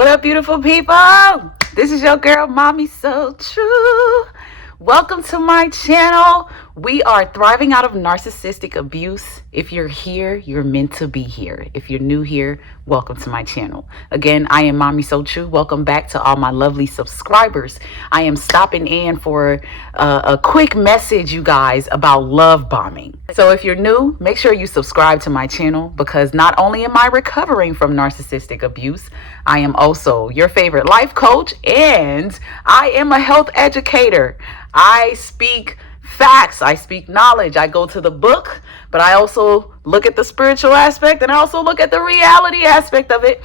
What up, beautiful people? This is your girl, Mommy So True. Welcome to my channel. We are thriving out of narcissistic abuse. If you're here, you're meant to be here. If you're new here, welcome to my channel. Again, I am Mommy So True. Welcome back to all my lovely subscribers. I am stopping in for a quick message, you guys, about love bombing. So if you're new, make sure you subscribe to my channel, because not only am I recovering from narcissistic abuse, I am also your favorite life coach, and I am a health educator. I speak facts, I speak knowledge, I go to the book, but I also look at the spiritual aspect, and I also look at the reality aspect of it,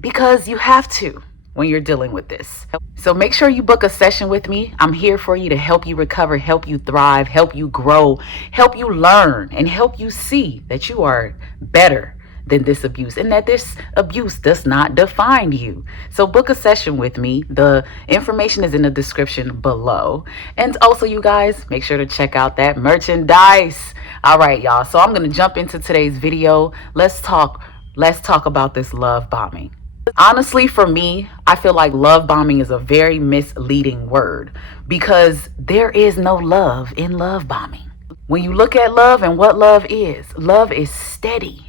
because you have to when you're dealing with this. So make sure you book a session with me. I'm here for you to help you recover, help you thrive, help you grow, help you learn, and help you see that you are better than this abuse, and that this abuse does not define you. So book a session with me. The information is in the description below. And also, you guys, make sure to check out that merchandise. All right, y'all. So I'm going to jump into today's video. Let's talk about this love bombing. Honestly, for me, I feel like love bombing is a very misleading word, because there is no love in love bombing. When you look at love and what love is steady.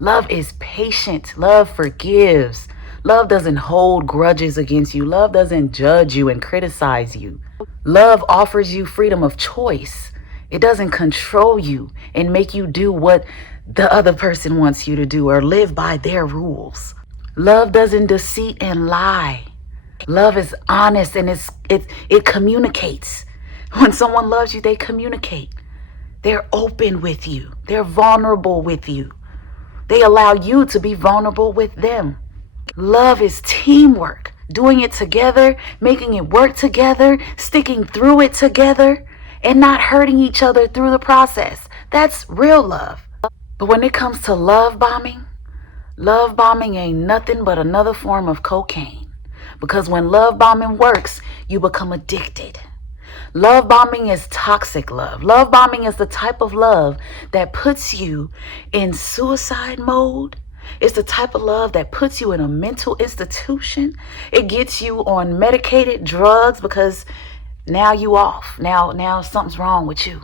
Love is patient. Love forgives. Love doesn't hold grudges against you. Love doesn't judge you and criticize you. Love offers you freedom of choice. It doesn't control you and make you do what the other person wants you to do or live by their rules. Love doesn't deceit and lie. Love is honest, and it communicates. When someone loves you, they communicate. They're open with you. They're vulnerable with you. They allow you to be vulnerable with them. Love is teamwork, doing it together, making it work together, sticking through it together, and not hurting each other through the process. That's real love. But when it comes to love bombing ain't nothing but another form of cocaine. Because when love bombing works, you become addicted. Love bombing is toxic love. Love bombing is the type of love that puts you in suicide mode. It's the type of love that puts you in a mental institution. It gets you on medicated drugs, because now you off. Now something's wrong with you.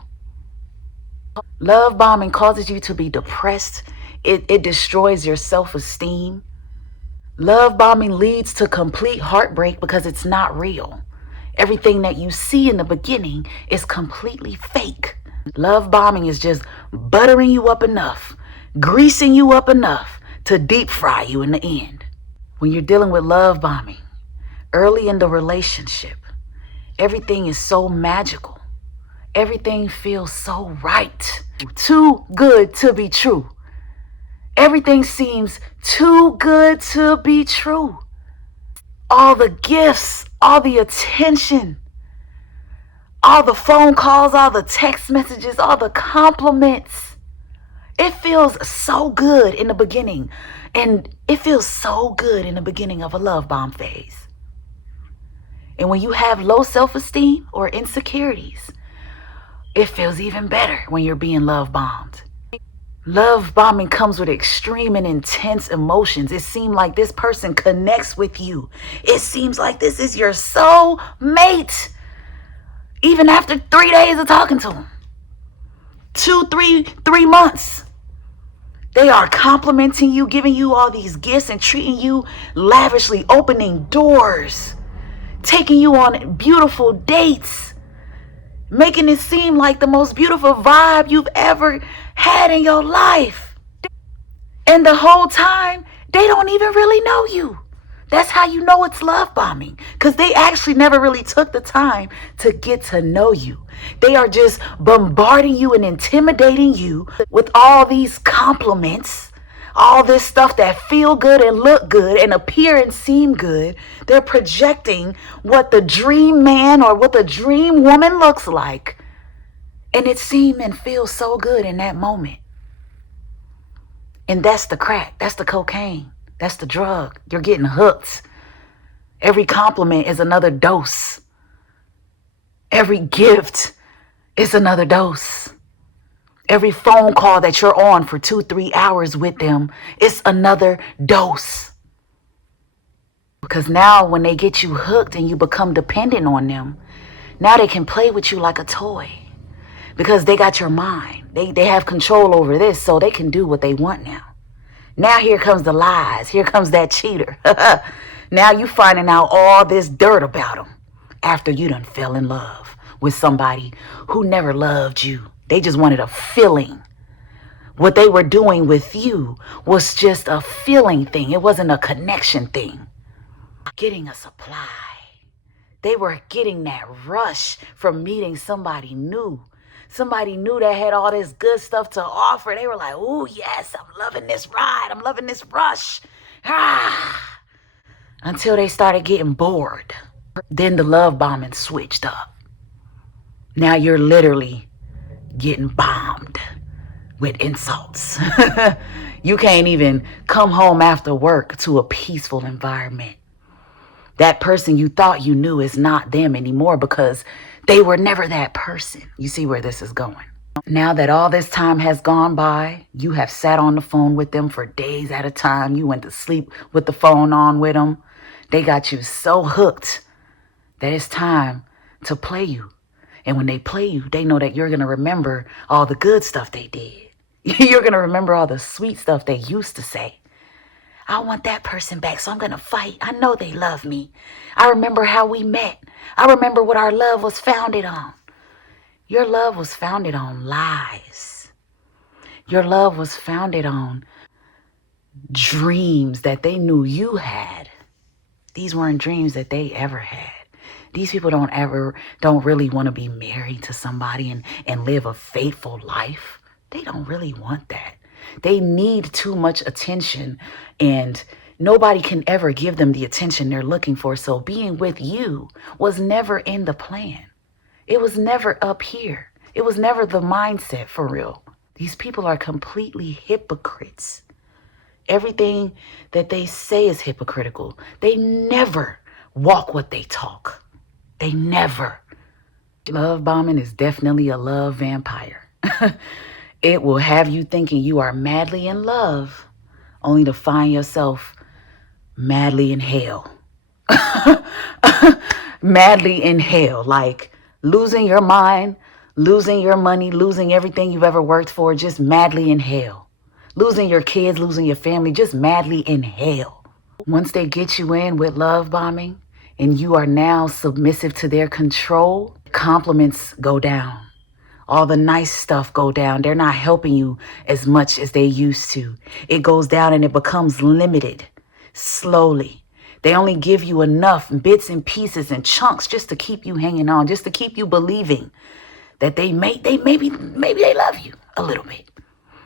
Love bombing causes you to be depressed. It destroys your self-esteem. Love bombing leads to complete heartbreak, because it's not real. Everything that you see in the beginning is completely fake. Love bombing is just buttering you up enough, greasing you up enough to deep fry you in the end. When you're dealing with love bombing, early in the relationship, everything is so magical. Everything feels so right. Too good to be true. Everything seems too good to be true. All the gifts, all the attention, all the phone calls, all the text messages, all the compliments. It feels so good in the beginning. And it feels so good in the beginning of a love bomb phase. And when you have low self-esteem or insecurities, it feels even better when you're being love bombed. Love bombing comes with extreme and intense emotions. It seems like this person connects with you. It seems like this is your soul mate. Even after 3 days of talking to them. 3 months. They are complimenting you, giving you all these gifts and treating you lavishly, opening doors, taking you on beautiful dates, making it seem like the most beautiful vibe you've ever had in your life. And the whole time, they don't even really know you. That's how you know it's love bombing, because they actually never really took the time to get to know you. They are just bombarding you and intimidating you with all these compliments, all this stuff that feel good and look good and appear and seem good. They're projecting what the dream man or what the dream woman looks like. And it seems and feels so good in that moment. And that's the crack. That's the cocaine. That's the drug. You're getting hooked. Every compliment is another dose. Every gift is another dose. Every phone call that you're on for 2-3 hours with them is another dose. Because now when they get you hooked and you become dependent on them, now they can play with you like a toy. Because they got your mind. They have control over this, so they can do what they want now. Now here comes the lies. Here comes that cheater. Now you finding out all this dirt about them after you done fell in love with somebody who never loved you. They just wanted a feeling. What they were doing with you was just a feeling thing. It wasn't a connection thing. Getting a supply. They were getting that rush from meeting somebody new. Somebody new that had all this good stuff to offer. They were like, oh, yes, I'm loving this ride. I'm loving this rush. Ah. Until they started getting bored. Then the love bombing switched up. Now you're literally getting bombed with insults. You can't even come home after work to a peaceful environment. That person you thought you knew is not them anymore because they were never that person. You see where this is going. Now that all this time has gone by, you have sat on the phone with them for days at a time. You went to sleep with the phone on with them. They got you so hooked that it's time to play you. And when they play you, they know that you're going to remember all the good stuff they did. You're going to remember all the sweet stuff they used to say. I want that person back, so I'm going to fight. I know they love me. I remember how we met. I remember what our love was founded on. Your love was founded on lies. Your love was founded on dreams that they knew you had. These weren't dreams that they ever had. These people don't really want to be married to somebody and live a faithful life. They don't really want that. They need too much attention, and nobody can ever give them the attention they're looking for. So being with you was never in the plan. It was never up here. It was never the mindset for real. These people are completely hypocrites. Everything that they say is hypocritical. They never walk what they talk. They never. Love bombing is definitely a love vampire. It will have you thinking you are madly in love, only to find yourself madly in hell. Madly in hell, like losing your mind, losing your money, losing everything you've ever worked for, just madly in hell. Losing your kids, losing your family, just madly in hell. Once they get you in with love bombing and you are now submissive to their control, compliments go down. All the nice stuff go down. They're not helping you as much as they used to. It goes down and it becomes limited slowly. They only give you enough bits and pieces and chunks just to keep you hanging on, just to keep you believing that maybe they love you a little bit.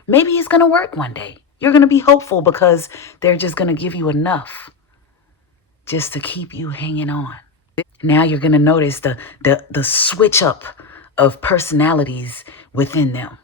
Maybe it's going to work one day. You're going to be hopeful because they're just going to give you enough just to keep you hanging on. Now you're going to notice the switch up of personalities within them.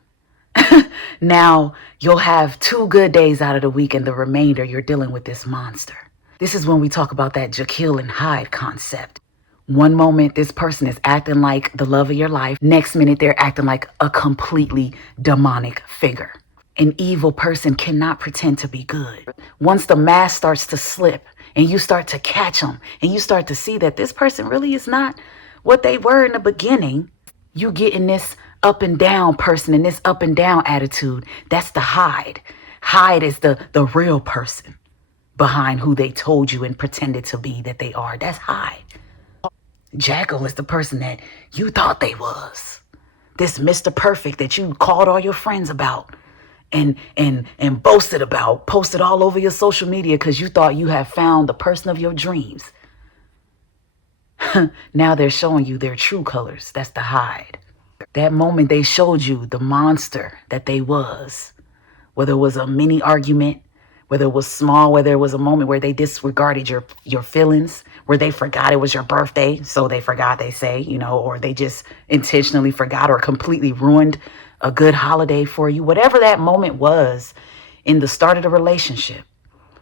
Now you'll have 2 good days out of the week and the remainder you're dealing with this monster. This is when we talk about that Jekyll and Hyde concept. One moment this person is acting like the love of your life. Next minute they're acting like a completely demonic figure. An evil person cannot pretend to be good. Once the mask starts to slip and you start to catch them and you start to see that this person really is not what they were in the beginning, you get in this up and down person and this up and down attitude. That's the Hyde. Hyde is the real person behind who they told you and pretended to be that they are. That's Hyde. Jekyll is the person that you thought they was. This Mr. Perfect that you called all your friends about and boasted about, posted all over your social media because you thought you had found the person of your dreams. Now they're showing you their true colors. That's the Hyde. That moment they showed you the monster that they was. Whether it was a mini argument, whether it was small, whether it was a moment where they disregarded your feelings, where they forgot it was your birthday, so they forgot, they say, or they just intentionally forgot or completely ruined a good holiday for you. Whatever that moment was in the start of the relationship,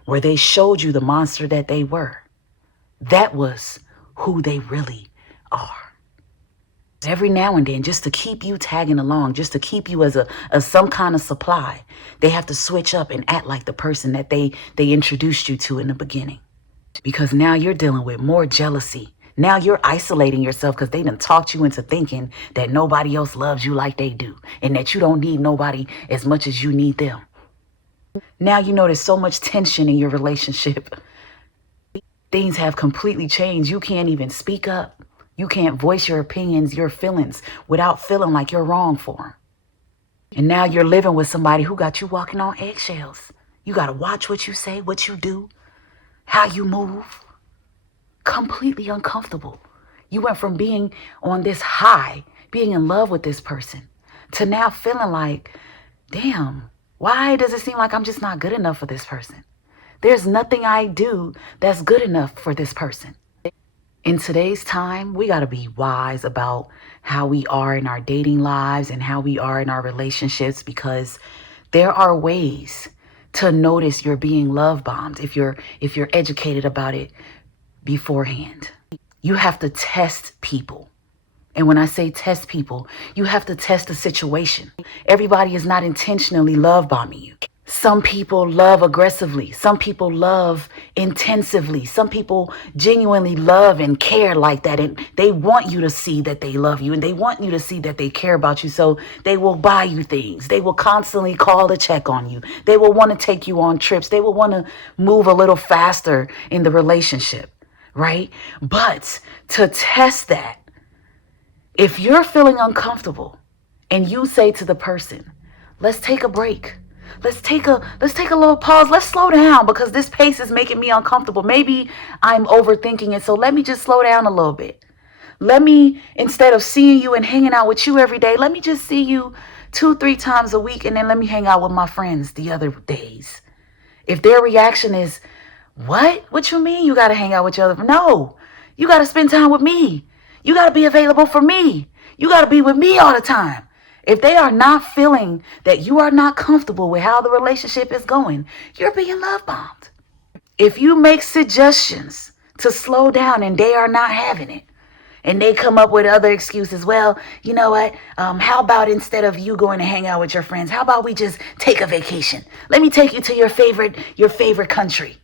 where they showed you the monster that they were, that was who they really are. Every now and then, just to keep you tagging along, just to keep you as some kind of supply, they have to switch up and act like the person that they introduced you to in the beginning. because now you're dealing with more jealousy. Now you're isolating yourself because they done talked you into thinking that nobody else loves you like they do and that you don't need nobody as much as you need them. Now you know there's so much tension in your relationship. Things have completely changed. You can't even speak up. You can't voice your opinions, your feelings without feeling like you're wrong for them. And now you're living with somebody who got you walking on eggshells. You got to watch what you say, what you do, how you move. Completely uncomfortable. You went from being on this high, being in love with this person, to now feeling like, damn, why does it seem like I'm just not good enough for this person? There's nothing I do that's good enough for this person. In today's time, we got to be wise about how we are in our dating lives and how we are in our relationships, because there are ways to notice you're being love bombed if you're educated about it beforehand. You have to test people. And when I say test people, you have to test the situation. Everybody is not intentionally love bombing you. Some people love aggressively. Some people love intensively. Some people genuinely love and care like that. And they want you to see that they love you. And they want you to see that they care about you. So they will buy you things. They will constantly call to check on you. They will want to take you on trips. They will want to move a little faster in the relationship, right? But to test that, if you're feeling uncomfortable and you say to the person, let's take a break. Let's take a little pause. Let's slow down because this pace is making me uncomfortable. Maybe I'm overthinking it. So let me just slow down a little bit. Let me, instead of seeing you and hanging out with you every day, let me just see you 2-3 times a week. And then let me hang out with my friends the other days. If their reaction is, what you mean you got to hang out with your other? No, you got to spend time with me. You got to be available for me. You got to be with me all the time. If they are not feeling that you are not comfortable with how the relationship is going, you're being love bombed. If you make suggestions to slow down and they are not having it, and they come up with other excuses, well, you know what? How about instead of you going to hang out with your friends, how about we just take a vacation? Let me take you to your favorite country.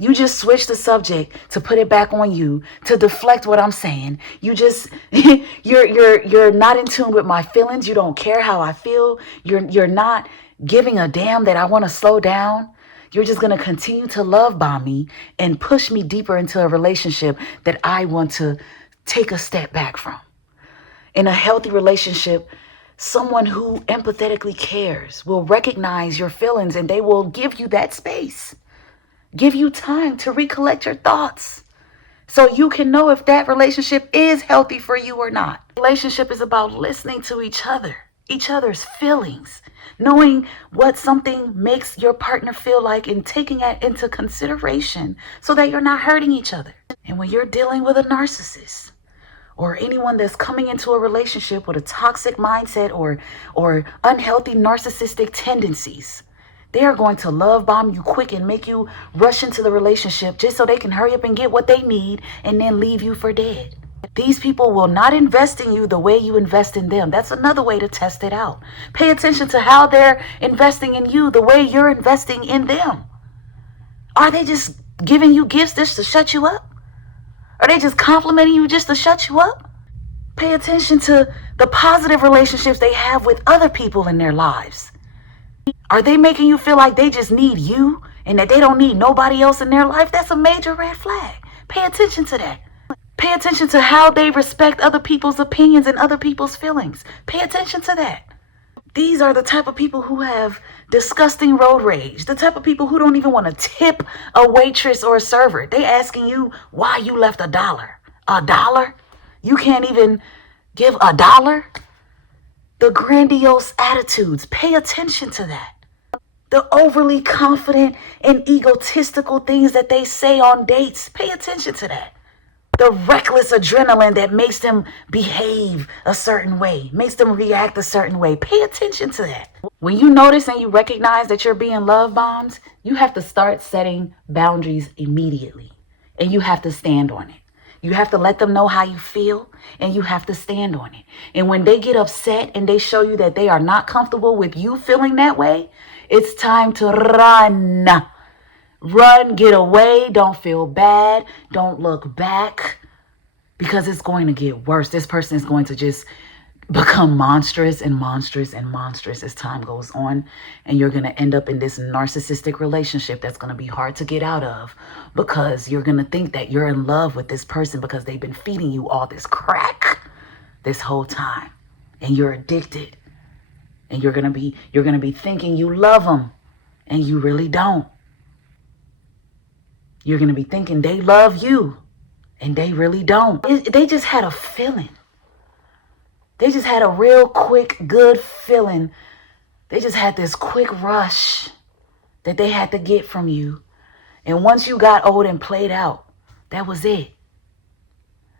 You just switch the subject to put it back on you, to deflect what I'm saying. You just you're not in tune with my feelings. You don't care how I feel. You're not giving a damn that I want to slow down. You're just going to continue to love bomb me and push me deeper into a relationship that I want to take a step back from. In a healthy relationship, someone who empathetically cares will recognize your feelings and they will give you that space. Give you time to recollect your thoughts so you can know if that relationship is healthy for you or not. Relationship is about listening to each other's feelings, knowing what something makes your partner feel like and taking that into consideration so that you're not hurting each other. And when you're dealing with a narcissist or anyone that's coming into a relationship with a toxic mindset or unhealthy narcissistic tendencies, they are going to love bomb you quick and make you rush into the relationship just so they can hurry up and get what they need and then leave you for dead. These people will not invest in you the way you invest in them. That's another way to test it out. Pay attention to how they're investing in you the way you're investing in them. Are they just giving you gifts just to shut you up? Are they just complimenting you just to shut you up? Pay attention to the positive relationships they have with other people in their lives. Are they making you feel like they just need you and that they don't need nobody else in their life? That's a major red flag. Pay attention to that. Pay attention to how they respect other people's opinions and other people's feelings. Pay attention to that. These are the type of people who have disgusting road rage. The type of people who don't even want to tip a waitress or a server. They asking you why you left $1. $1? You can't even give $1? The grandiose attitudes. Pay attention to that. The overly confident and egotistical things that they say on dates. Pay attention to that. The reckless adrenaline that makes them behave a certain way, makes them react a certain way. Pay attention to that. When you notice and you recognize that you're being love bombed, you have to start setting boundaries immediately. And you have to stand on it. You have to let them know how you feel and you have to stand on it. And when they get upset and they show you that they are not comfortable with you feeling that way, it's time to run. Run, get away, don't feel bad, don't look back, because it's going to get worse. This person is going to just become monstrous and monstrous and monstrous as time goes on, and you're going to end up in this narcissistic relationship that's going to be hard to get out of, because you're going to think that you're in love with this person because they've been feeding you all this crack this whole time, and you're addicted, and you're going to be thinking you love them, and you really don't. You're going to be thinking they love you, and they really don't. They just had a feeling. They just had a real quick, good feeling. They just had this quick rush that they had to get from you. And once you got old and played out, that was it.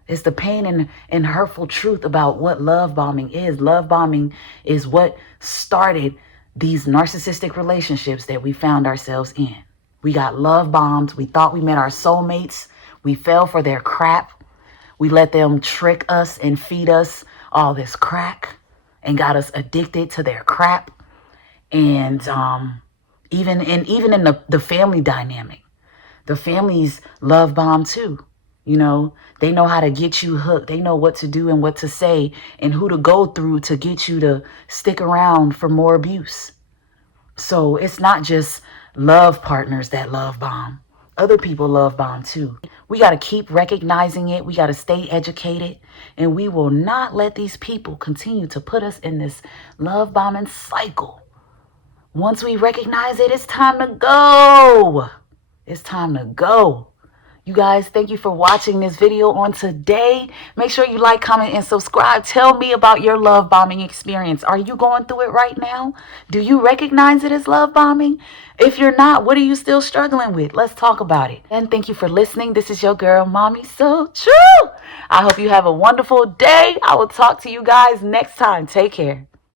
It's the pain and hurtful truth about what love bombing is. Love bombing is what started these narcissistic relationships that we found ourselves in. We got love bombed. We thought we met our soulmates. We fell for their crap. We let them trick us and feed us all this crack and got us addicted to their crap. And even in the family dynamic, the families love bomb too. You know, they know how to get you hooked. They know what to do and what to say and who to go through to get you to stick around for more abuse. So it's not just love partners that love bomb. Other people love bomb too. We got to keep recognizing it. We got to stay educated. And we will not let these people continue to put us in this love bombing cycle. Once we recognize it, it's time to go. It's time to go. You guys, thank you for watching this video on today. Make sure you like, comment, and subscribe. Tell me about your love bombing experience. Are you going through it right now? Do you recognize it as love bombing? If you're not, what are you still struggling with? Let's talk about it. And thank you for listening. This is your girl, Mommy So True. I hope you have a wonderful day. I will talk to you guys next time. Take care.